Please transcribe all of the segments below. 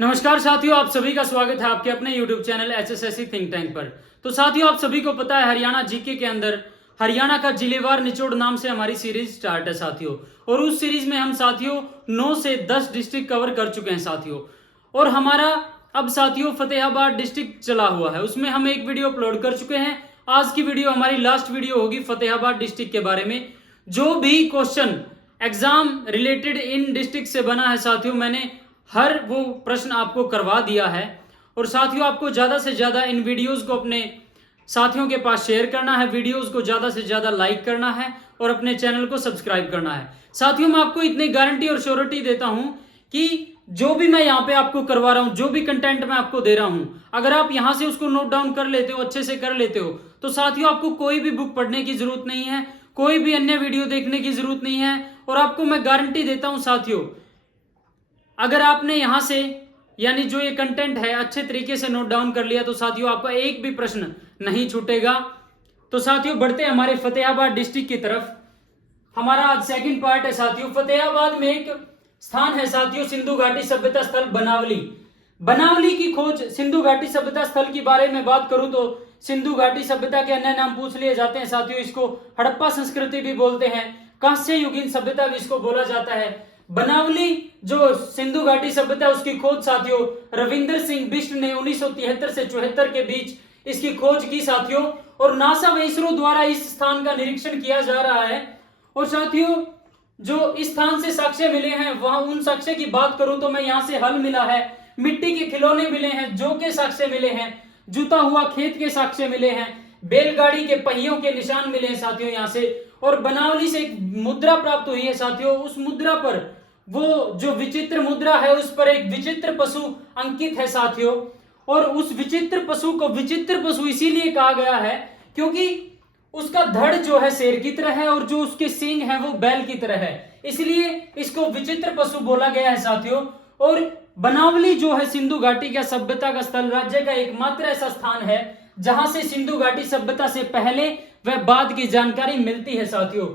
नमस्कार साथियों, आप सभी का स्वागत है आपके अपने YouTube channel HSSC think tank पर। तो साथियों, आप सभी को पता है हरियाणा जीके के अंदर हरियाणा का जिलेवार निचोड़ नाम से हमारी सीरीज स्टार्ट है साथियों। और उस सीरीज में हम साथियों 9 से 10 डिस्ट्रिक्ट कवर कर चुके हैं साथियों। और हमारा अब साथियों फतेहाबाद डिस्ट्रिक्ट चला हुआ है, उसमें हम एक वीडियो अपलोड कर चुके हैं। आज की वीडियो हमारी लास्ट वीडियो होगी फतेहाबाद डिस्ट्रिक्ट के बारे में। जो भी क्वेश्चन एग्जाम रिलेटेड इन डिस्ट्रिक्ट से बना है साथियों, मैंने हर वो प्रश्न आपको करवा दिया है। और साथियों, आपको ज्यादा से ज्यादा इन वीडियोस को अपने साथियों के पास शेयर करना है, वीडियोस को ज्यादा से ज्यादा लाइक करना है और अपने चैनल को सब्सक्राइब करना है। साथियों, मैं आपको इतनी गारंटी और श्योरिटी देता हूं कि जो भी मैं यहाँ पे आपको करवा रहा हूं, जो भी कंटेंट मैं आपको दे रहा हूं, अगर आप यहां से उसको नोट डाउन कर लेते हो, अच्छे से कर लेते हो, तो साथियों आपको कोई भी बुक पढ़ने की जरूरत नहीं है, कोई भी अन्य वीडियो देखने की जरूरत नहीं है। और आपको मैं गारंटी देता हूं साथियों, अगर आपने यहां से यानी जो ये कंटेंट है अच्छे तरीके से नोट डाउन कर लिया, तो साथियों आपका एक भी प्रश्न नहीं छूटेगा। तो साथियों, बढ़ते हैं हमारे फतेहाबाद डिस्ट्रिक्ट की तरफ। हमारा आज सेकंड पार्ट है साथियों। फतेहाबाद में एक स्थान है साथियों, सिंधु घाटी सभ्यता स्थल बनावली। बनावली की खोज, सिंधु घाटी सभ्यता स्थल की बारे में बात करूं तो सिंधु घाटी सभ्यता के अन्य नाम पूछ लिए जाते हैं साथियों। इसको हड़प्पा संस्कृति भी बोलते हैं, कांस्य युगीन सभ्यता भी इसको बोला जाता है। बनावली जो सिंधु घाटी सभ्यता, उसकी खोज साथियों रविंदर सिंह बिष्ट ने 1973 से 74 के बीच इसकी खोज की साथियों। और नासा व इसरो द्वारा इस स्थान का निरीक्षण किया जा रहा है। और साथियों, जो इस स्थान से साक्ष्य मिले हैं, वहां उन साक्ष्य की बात करूं तो मैं यहां से हल मिला है, मिट्टी के खिलौने मिले हैं, जौ के साक्ष्य मिले हैं, जुता हुआ खेत के साक्ष्य मिले हैं, बैलगाड़ी के पहियों के निशान मिले हैं साथियों यहां से। और बनावली से एक मुद्रा प्राप्त हुई है साथियों। उस मुद्रा पर, वो जो विचित्र मुद्रा है, उस पर एक विचित्र पशु अंकित है साथियों। और उस विचित्र पशु को विचित्र पशु इसीलिए कहा गया है क्योंकि उसका धड़ जो है शेर की तरह है और जो उसके सींग है वो बैल की तरह है, इसलिए इसको विचित्र पशु बोला गया है साथियों। और बनावली जो है सिंधु घाटी का सभ्यता का स्थल, राज्य का एकमात्र ऐसा स्थान है जहां से सिंधु घाटी सभ्यता से पहले व बाद की जानकारी मिलती है साथियों,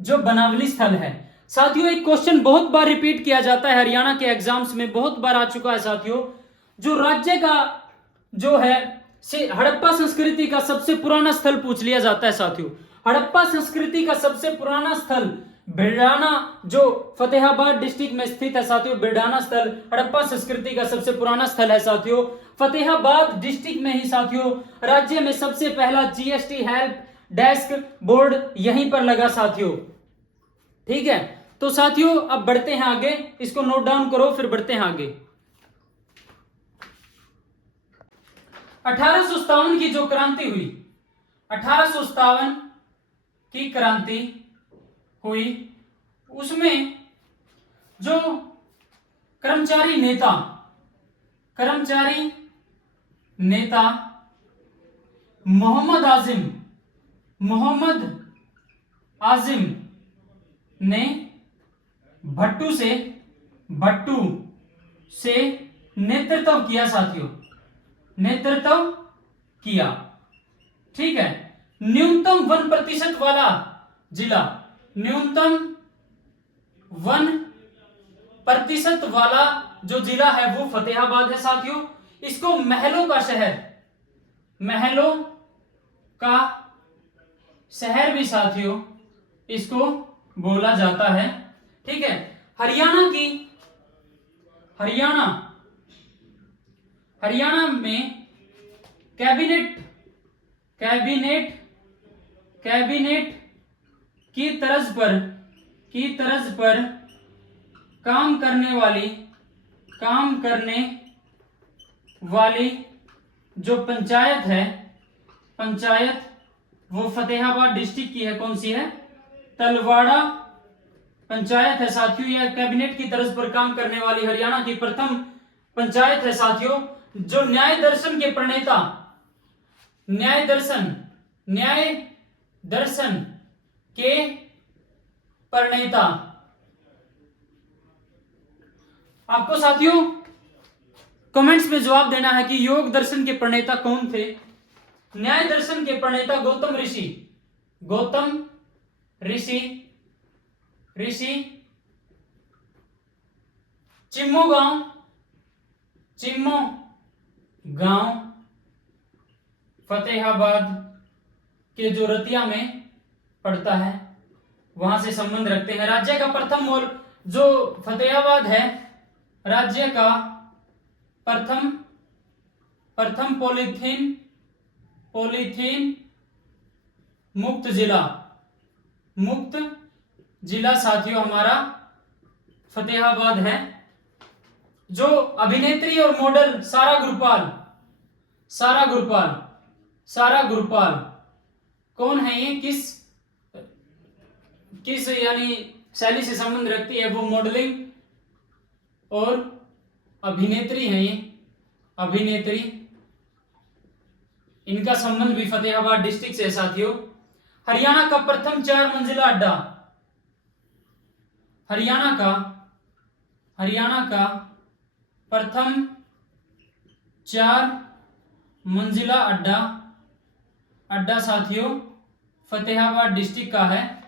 जो बनावली स्थल है। साथियों, एक क्वेश्चन बहुत बार रिपीट किया जाता है हरियाणा के एग्जाम्स में, बहुत बार आ चुका है साथियों। जो राज्य का जो है हड़प्पा संस्कृति का सबसे पुराना स्थल पूछ लिया जाता है साथियों। हड़प्पा संस्कृति का सबसे पुराना स्थल बिरडाना, जो फतेहाबाद डिस्ट्रिक्ट में स्थित है साथियों। बिरडाना स्थल हड़प्पा संस्कृति का सबसे पुराना स्थल है साथियों। फतेहाबाद डिस्ट्रिक्ट में ही साथियों राज्य में सबसे पहला जीएसटी हेल्प डेस्क बोर्ड यहीं पर लगा साथियों। ठीक है, तो साथियों अब बढ़ते हैं आगे, इसको नोट डाउन करो, फिर बढ़ते हैं आगे। 1857 की जो क्रांति हुई, 1857 की क्रांति हुई, उसमें जो कर्मचारी नेता मोहम्मद आजिम ने भट्टू से नेतृत्व किया साथियों, नेतृत्व किया। ठीक है, न्यूनतम 1% वाला जिला, न्यूनतम 1% वाला जो जिला है वो फतेहाबाद है साथियों। इसको महलों का शहर भी साथियों इसको बोला जाता है। ठीक है, हरियाणा में कैबिनेट की तर्ज पर काम करने वाली जो पंचायत वो फतेहाबाद डिस्ट्रिक्ट की है। कौन सी है? तलवाड़ा पंचायत है साथियों। यह कैबिनेट की तर्ज पर काम करने वाली हरियाणा की प्रथम पंचायत है साथियों। जो न्याय दर्शन के प्रणेता, न्याय दर्शन के प्रणेता, आपको साथियों कमेंट्स में जवाब देना है कि योग दर्शन के प्रणेता कौन थे। न्याय दर्शन के प्रणेता गौतम ऋषि चिम्मोगांव चिम्मो गांव फतेहाबाद के जो रतिया में पड़ता है वहां से संबंध रखते हैं। राज्य का प्रथम मॉल जो फतेहाबाद है, राज्य का प्रथम पॉलीथीन मुक्त जिला साथियों हमारा फतेहाबाद है। जो अभिनेत्री और मॉडल सारा गुरपाल कौन है ये, किस यानी शैली से संबंध रखती है, वो मॉडलिंग और अभिनेत्री है ये अभिनेत्री। इनका संबंध भी फतेहाबाद डिस्ट्रिक्ट से है साथियों। हरियाणा का प्रथम 4 मंजिला अड्डा, हरियाणा का प्रथम 4 मंजिला अड्डा साथियों फतेहाबाद डिस्ट्रिक्ट का है।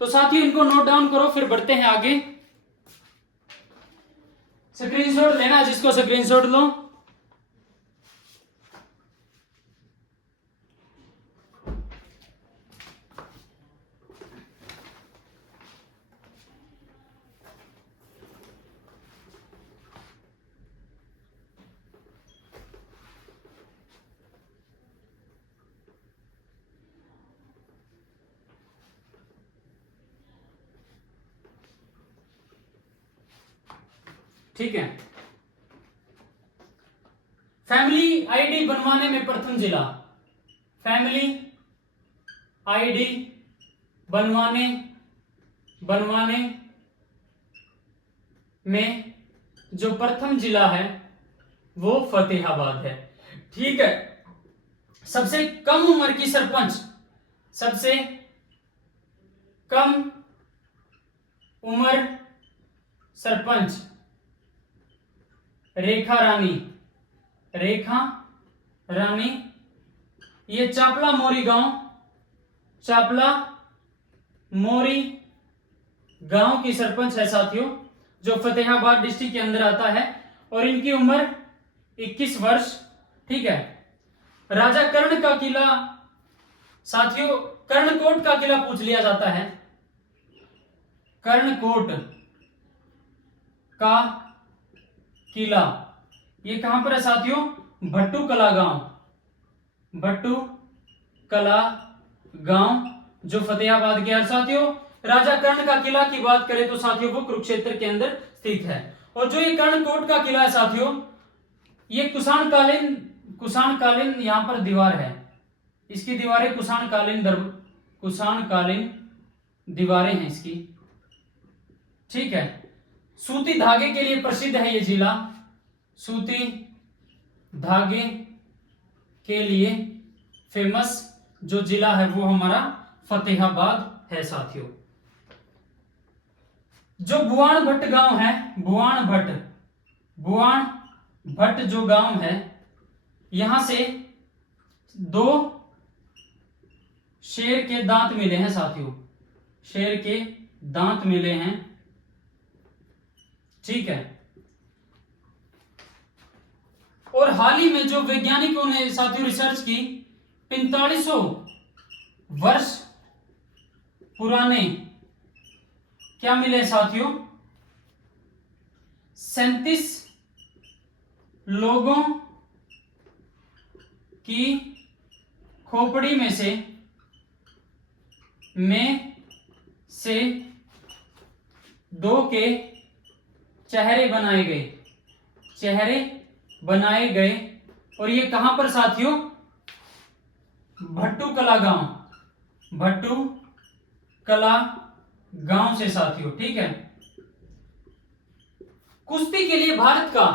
तो साथियों इनको नोट डाउन करो, फिर बढ़ते हैं आगे। स्क्रीनशॉट लेना, जिसको स्क्रीनशॉट लो। ठीक है। फैमिली आईडी बनवाने में प्रथम जिला, फैमिली आईडी बनवाने में जो प्रथम जिला है वो फतेहाबाद है। ठीक है। सबसे कम उम्र की सरपंच, सबसे कम उम्र सरपंच रेखा रानी, ये चापला मोरी गांव की सरपंच है साथियों, जो फतेहाबाद डिस्ट्रिक्ट के अंदर आता है, और इनकी उम्र 21 वर्ष। ठीक है। राजा कर्ण का किला साथियों, कर्णकोट का किला पूछ लिया जाता है। कर्णकोट का किला ये कहां पर है साथियों, भट्टू कला गांव जो फतेहाबाद के है साथियों। राजा कर्ण का किला की बात करें तो साथियों वो कुरुक्षेत्र के अंदर स्थित है। और जो ये कर्णकोट का किला है साथियों, ये कुषाणकालीन यहां पर दीवार है, इसकी दीवारें कुषाणकालीन दीवारें हैं इसकी। ठीक है। सूती धागे के लिए प्रसिद्ध है ये जिला, सूती धागे के लिए फेमस जो जिला है वो हमारा फतेहाबाद है साथियों। जो बुआण भट्ट गांव है, बुआण भट्ट जो गांव है, यहां से 2 शेर के दांत मिले हैं साथियों, शेर के दांत मिले हैं। ठीक है। और हाल ही में जो वैज्ञानिकों ने साथियों रिसर्च की, 4500 वर्ष पुराने क्या मिले साथियों, 37 लोगों की खोपड़ी में से 2 के चेहरे बनाए गए। और ये कहां पर साथियों, भट्टू कला गांव से साथियों। ठीक है। कुश्ती के लिए भारत का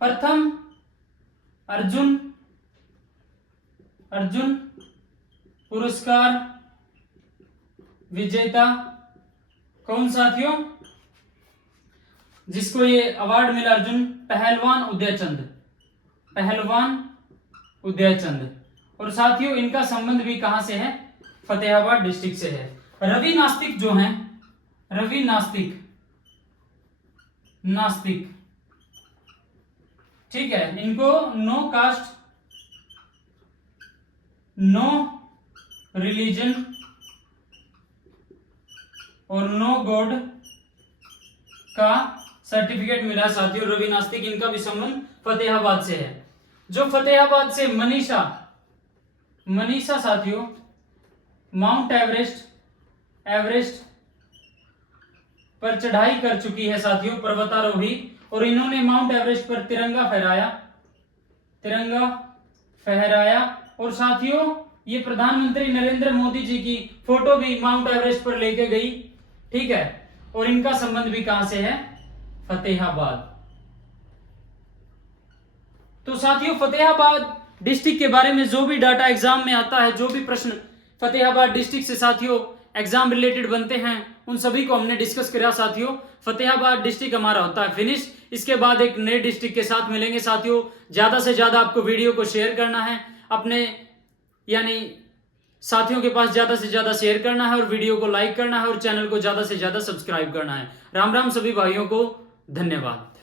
प्रथम अर्जुन पुरस्कार विजेता कौन साथियों, जिसको ये अवार्ड मिला अर्जुन, पहलवान उदयचंद। और साथियों इनका संबंध भी कहां से है? फतेहाबाद डिस्ट्रिक्ट से है। रवि नास्तिक जो हैं, रवि नास्तिक, ठीक है, इनको नो कास्ट, नो रिलीजन और नो गॉड का सर्टिफिकेट मिला साथियों। रवि नास्तिक, इनका भी संबंध फतेहाबाद से है। जो फतेहाबाद से मनीषा साथियों माउंट एवरेस्ट पर चढ़ाई कर चुकी है साथियों, पर्वतारोही, और इन्होंने माउंट एवरेस्ट पर तिरंगा फहराया। और साथियों ये प्रधानमंत्री नरेंद्र मोदी जी की फोटो भी माउंट एवरेस्ट पर लेके गई, ठीक है। और इनका संबंध भी कहां से है? फतेहाबाद। तो साथियों फतेहाबाद डिस्ट्रिक्ट के बारे में जो भी डाटा एग्जाम में आता है, जो भी प्रश्न फतेहाबाद डिस्ट्रिक्ट से साथियों एग्जाम रिलेटेड बनते हैं, उन सभी को हमने डिस्कस किया साथियों। फतेहाबाद डिस्ट्रिक्ट हमारा होता है फिनिश। इसके बाद एक नए डिस्ट्रिक्ट के साथ मिलेंगे साथियों। ज्यादा से ज्यादा आपको वीडियो को शेयर करना है, अपने यानी साथियों के पास ज्यादा से ज्यादा शेयर करना है, और वीडियो को लाइक करना है, और चैनल को ज्यादा से ज्यादा सब्सक्राइब करना है। राम राम सभी भाइयों को, धन्यवाद।